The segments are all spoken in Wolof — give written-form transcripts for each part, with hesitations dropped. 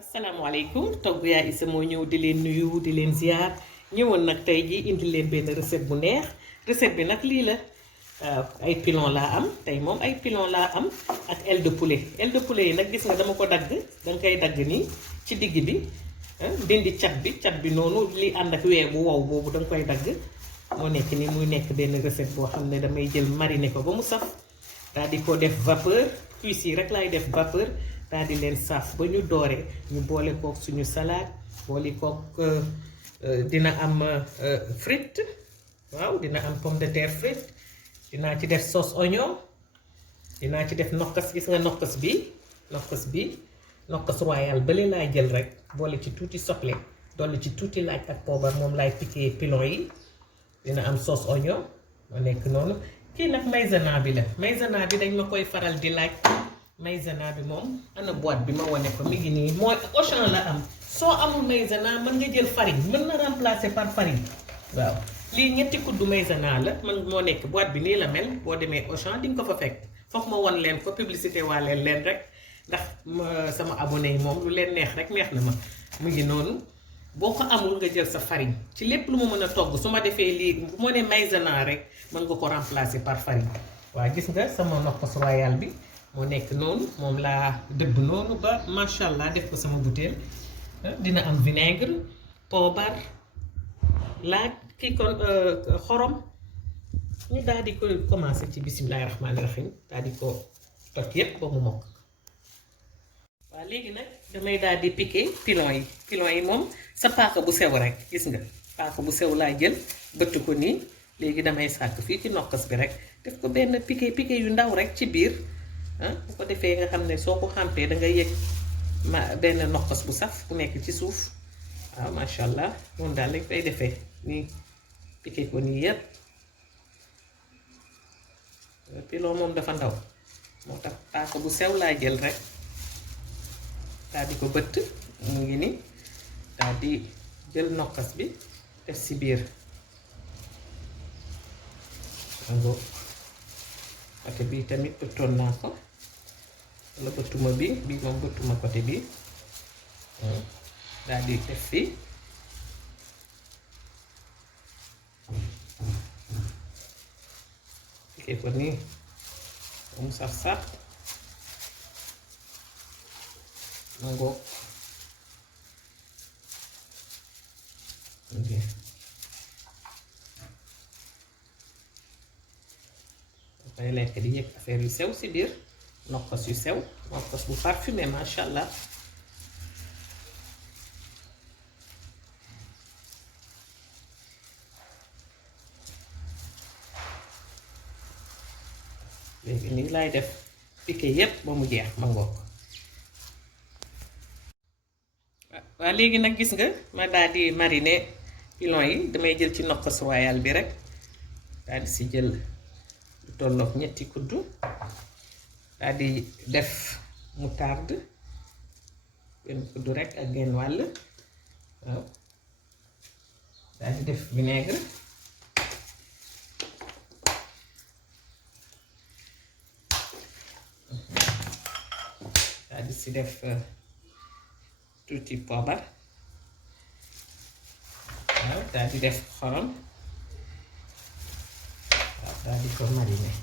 asalaamaaleykum togg yaa Issa moo ñëw di leen nuyu di leen ziar ñëwoon nag tey ji indi leen benn recette bu neex recette bi nag lii la waaw ay pilon laa am tey moom ay pilon laa am ak aile de poulet yi nag gis nga dama ko dagg danga koy dagg nii ci digg bi dindi cat bi noonu li ànd ak wee bu wow boobu danga koy dagg moo nekk nii muy nekk benn recette boo xam ne damay jël mariner ko ba mu saf daal di ko def vapeur cuisse yi rek laay def vapeur daal di leen saaf ba ñu dooree ñu boole kook suñu salade boole kook dina am frite waaw dina am pomme de terre frite dinaa ci def sauce oignon dinaa ci def nokkas gis nga nokkas bi nokkas royal bële laay jël rek boole ci tuuti soble dolli ci tuuti laaj ak poobar moom laay piqué pilon yi dina am sauce oignon ma nekk noonu kii nag maïzena bi la maïzena bi dañ ma koy faral di laaj maïzena bi moom ana boîte bi ma wane ko mi ngi nii mooy Auchan la am soo amul maïzena mën nga jël farine mën na remplacer par farine waaw lii ñetti kuddu maïzena la man moo nekk boîte bi nii la mel boo demee Auchan di nga ko fa fekk foog ma won leen ko publicité waa leen rek ndax sama abonné yi moom lu leen neex rek neex na ma mu ngi noonu boo ko amul nga jël sa farine ci lépp lu ma mën a togg su ma defee lii bu ma ne maïzena rek mën nga ko remplacer par farine waaw gis nga sama nokkos royal bi moo nekk noonu moom laa dëbb noonu ba macha allah def ko sama bouteille dina am vinaigre poobar laaj kii kon xorom ñu daal di ko commencé ci bisimilahi rahmaani rahim daal di ko toj yépp ba mu mokk waaw léegi nag damay daal di piqué pilon yi moom sa paaka bu sew rek gis nga paaka bu sew laa jël bëtt ko nii léegi damay sàkk fii ci nokkas bi rek def ko benn piqué yu ndaw rek ci biir bu ko defee nga xam ne soo ko xàmpee da nga yëg benn nokkas bu saf bu nekk ci suuf waaw macha allah moom daal lañ koy defee nii piqué ko nii yépp pilon moom dafa ndaw moo tax paaka bu sew laa jël rek daal di ko bëtt mu ngi ni daal di jël nokkas bi def si biir ango côté bii tamit bëttoon naa ko wala bëttuma bi bii moom bëttuma côté bii daal di def fii piqué ko nii ba mu sax sax mango ok dafay lekk di yëg affaire yu sew si biir nokkos yu sew nokkos bu parfumé macha allah léegi nii laay def piqué yépp ba mu jeex ma ngoog waaw léegi nag gis nga ma daal di mariner pilon yi damay jël ci nokkos royal bi rek daal di si jël lu tolloog ñetti kuddu daal di def moutarde benn kuddu rek ak genn wàll waaw daal di def vinaigre daal di si def tuuti poobar waaw daal di def xorom waaw daal di ko mariner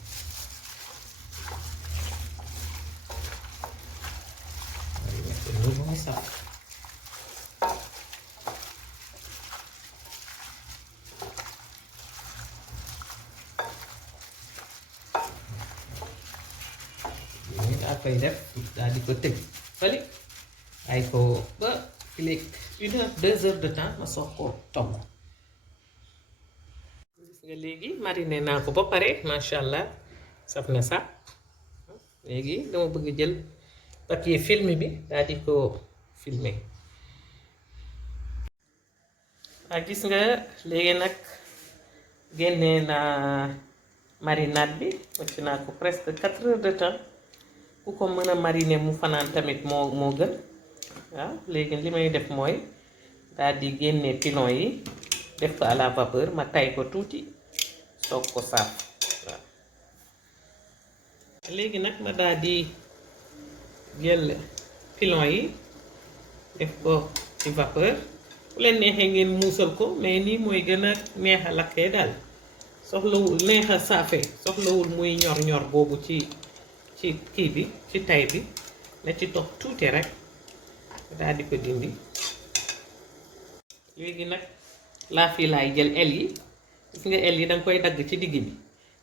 ko nii bu mu saf nii daa koy def daal di ko tëj fële ay ko ba fileeg 1 heure 2 heures de temps ma soog ko togg gis nga léegi mariner naa ko ba pare macha allah saf na sax léegi dama bëgg jël papier film bi daal di ko filmer waa gis nga léegi nag génnee naa marinade bi wacc naa ko presque 4 heures de temps ku ko mën a mariner mu fanaan tamit moo gën waaw léegi li may def mooy daal di génne pilon yi def ko à la vapeur ma tay ko tuuti soog ko saaf waaw léegi nag ma daal di jël pilon yi def ko ci vapeur bu leen neexee ngeen muusal ko mais nii mooy gën a neex a lakkee daal soxlawul neex a saafe soxlawul muy ñor-ñor boobu ci kii bi ci tay bi na ci toog tuuti rek daal di ko dindi. léegi nag laa fii laay jël el yi gis nga el yi danga koy dagg ci digg bi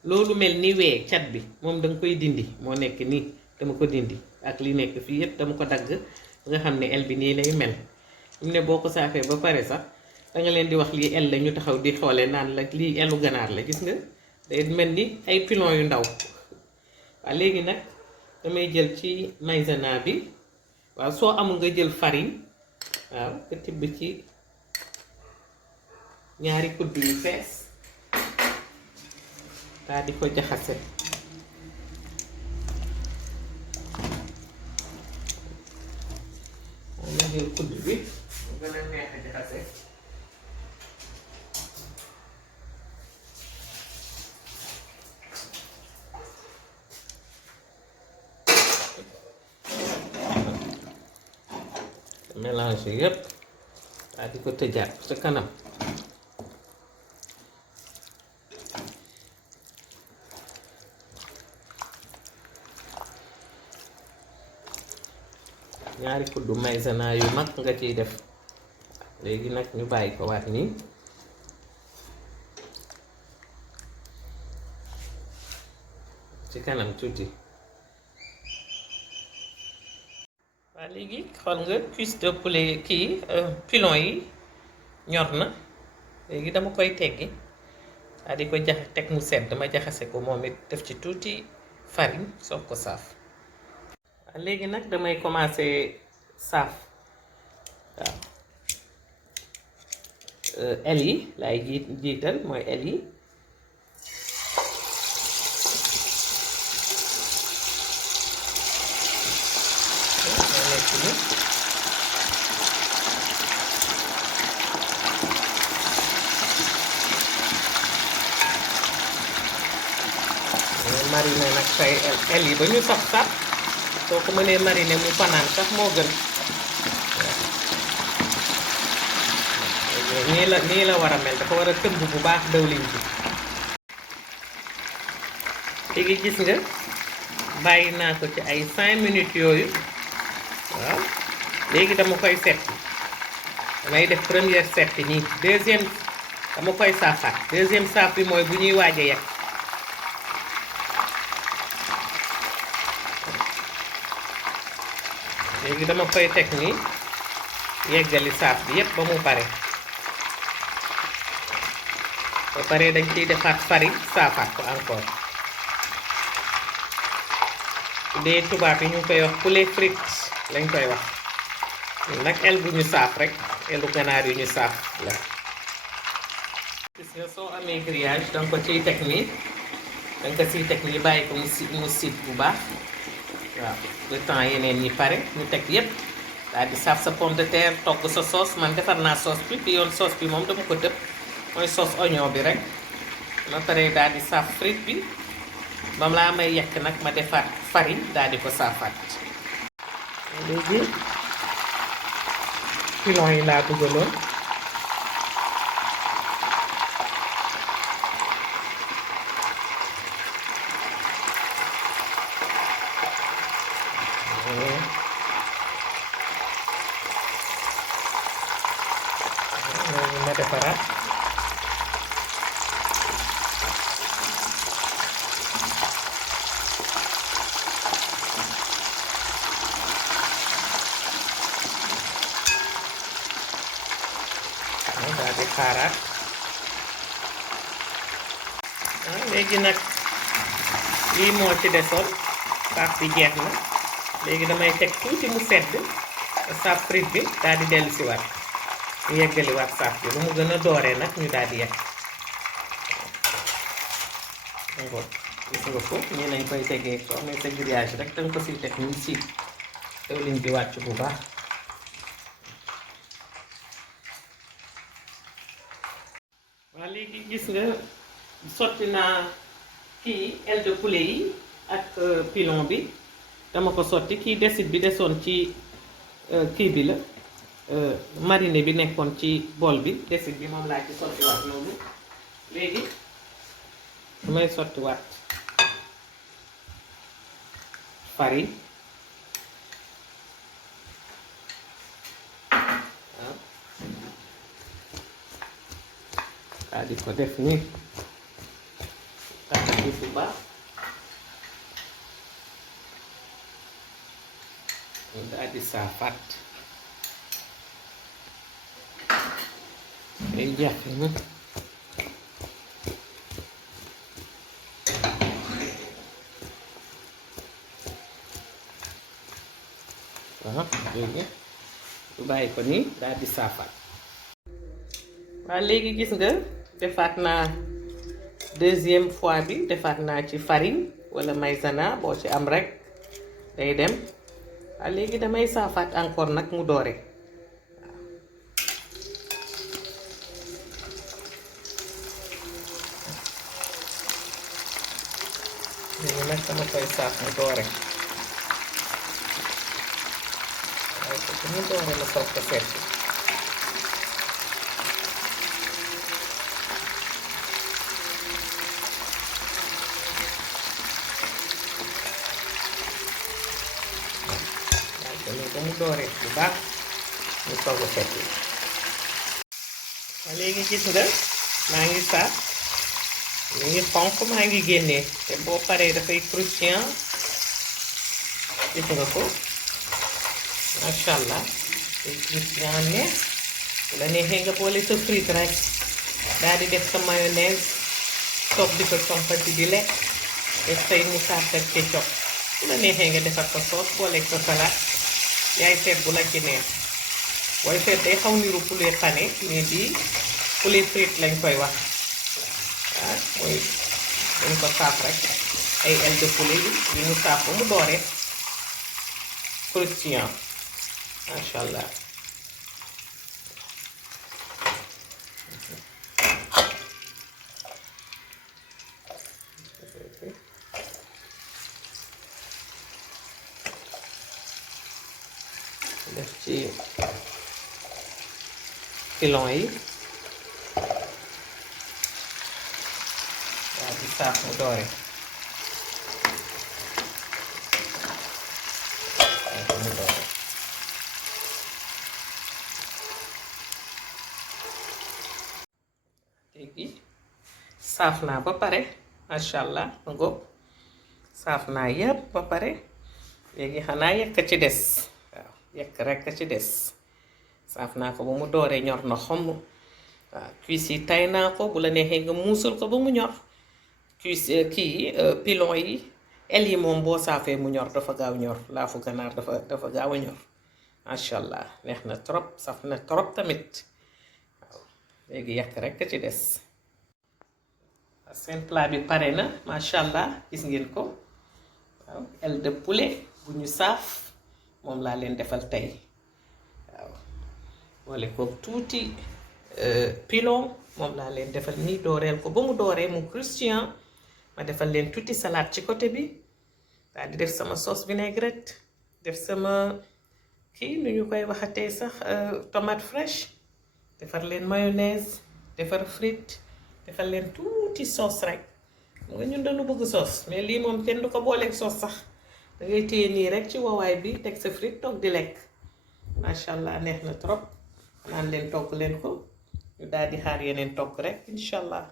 loolu mel ni wee cat bi moom danga koy dindi moo nekk nii dama ko dindi ak li nekk fii yépp dama ko dagg nga xam ne el bi nii lay mel mu ne boo ko saafee ba pare sax danga leen di wax lii el la ñu taxaw di xoole naan la lii elu ganaar la gis nga day mel ni ay pilon yu ndaw. waaw léegi nag damay jël ci maïzena bi waaw soo amul nga jël farine waaw nga tibb ci ñaari kudd yu fees daal di ko jaxase nga jël kudd bi mu gën a neex a jaxase mélange yépp daal di ko tëjaat sa kanam ñaari kuddu maïzena yu mag nga ciy def léegi nag ñu bàyyi ko waat nii ci kanam tuuti. waaw léegi xool nga cuisse de poulet kii pilon yi ñor na léegi dama koy teggi daal di ko teg mu sedd ma jaxase ko moom it def ci tuuti farine soog ko saaf. waaw léegi nag damay commencer saaf waaw el yi laay jiital mooy el yi mariner nag say el yi ba ñu saf saf soo ko mënee mariner mu fanaan sax moo gën nii la war a mel dafa war a tëmb bu baax dëwlin bi. léegi gis nga bàyyi naa ko ci ay 5 minutes yooyu waaw léegi dama koy seppi damay def première seppi nii deuxième dama koy saafaat deuxième saaf bi mooy bu ñuy waaj a yegg. léegi dama koy teg nii yeggali saaf bi yépp ba mu pare ba pare dañ ciy defaat farine saafaat ko encore dee tubaab yi ñu koy wax poulet frite lañ koy wax nag el bu ñu saaf rek elu ganaar yu ñu saaf la. gis nga soo amee grillage danga ko ciy teg nii danga ko ciy teg nii bàyyi ko mu siit bu baax waaw le temps yeneen ñi pare ñu teg yépp daal di saaf sa pomme de terre togg sa sauce man defar naa sauce bi yoon sauce bi moom dama ko tëb mooy sauce oignon bi rek ma pare daal di saaf frite bi ba mu laa may yekk nag ma defaat farine daal di ko saafaat. léegi pilon yi laa dugaloon léegi ma defaraat daal di xaaraat léegi nag lii moo ci desoon saaf bi jeex na léegi damay teg tuuti mu sedd saaf frite bi daal di dellu si waat ñu yeggaliwaat saaf bi lu mu gën a dooree nag ñu daal di yegg ngoo gis nga ko nii lañ koy tegee soo amee sa grillage rek danga ko siy teg muy siit dëwlin bi wàcc bu baax. waaw léegi gis nga sotti naa kii aile de poulet yi ak pilon bi dama ko sotti kii desit bi desoon ci kii bi la marine bi nekkoon ci bool bi desit bi moom laa ci sottiwaat noonu léegi damay sottiwaat farine waaw daal di ko def nii tax bi bu baax daal di saafaat day jafe na waaw léegi du bàyyi ko nii daal di saafaat waaw léegi gis nga defaat naa deuxième fois bi defaat naa ci farine wala maïzena boo ci am rek day dem waaw léegi damay saafaat encore nag mu doore léegi nag dama koy saaf mu doore waaye ko mu doore la soog ko seet ba mu dooree bu baax ñu soog a seet yi léegi gis nga maa ngi saaf mi ngi xonq maa ngi génnee te boo paree dafay croustillant gis nga ko macha allah day croustillant neex bu la neexee nga boole sa frite rek daal di def sa mayonnaise toog di ko compati di lekk def say moutarde ak ketchup bu la neexee nga defar ko soos boole sa salade yaay seet bu la ci neex booy seet day xaw niru poulet pané mais bii poulet frite lañ koy wax waaw mooy dañ ko saaf rek ay ailes de poulet yi ñu saaf ba mu dooree croustillant macha allah def ci pilon yi daal di saaf mu doore léegi saaf naa ba pare macha allah ngo saaf naa yëpp ba pare léegi xanaa yekk ci des waaw yekk rekk ci des saaf naa ko ba mu dooree ñor na xomm waaw cuisse yi tay naa ko bu la neexee nga muusul ko ba mu ñor cuisse pilon yi el yi moom boo saafee mu ñor dafa gaaw ñor laafu ganaar dafa gaaw a ñor macha allah neex na trop saf na trop tamit waaw léegi yekk rekk ci des seen plat bi pare na macha allah gis ngeen ko waaw aile de poulet bu ñu saaf moom laa leen defal tey waaw boole ko tuuti pilon moom laa leen defal nii dooreel ko ba mu dooree mu croustillant ma defal leen tuuti salade ci côté bi daal di def sama sauce vinaigrette def sama kii nu ñu koy waxatee sax tomate fraîche defar leen mayonnaise defar frite defal leen tuuti sauce rek mu nga ñun dañu bëgg sauce mais lii moom kenn du ko booleeg sauce sax dangay téye nii rek ci wawaay bi teg sa frite toog di lekk macha allah neex na trop naan leen togg leen ko ñu daal di xaar yeneen togg rek incha allah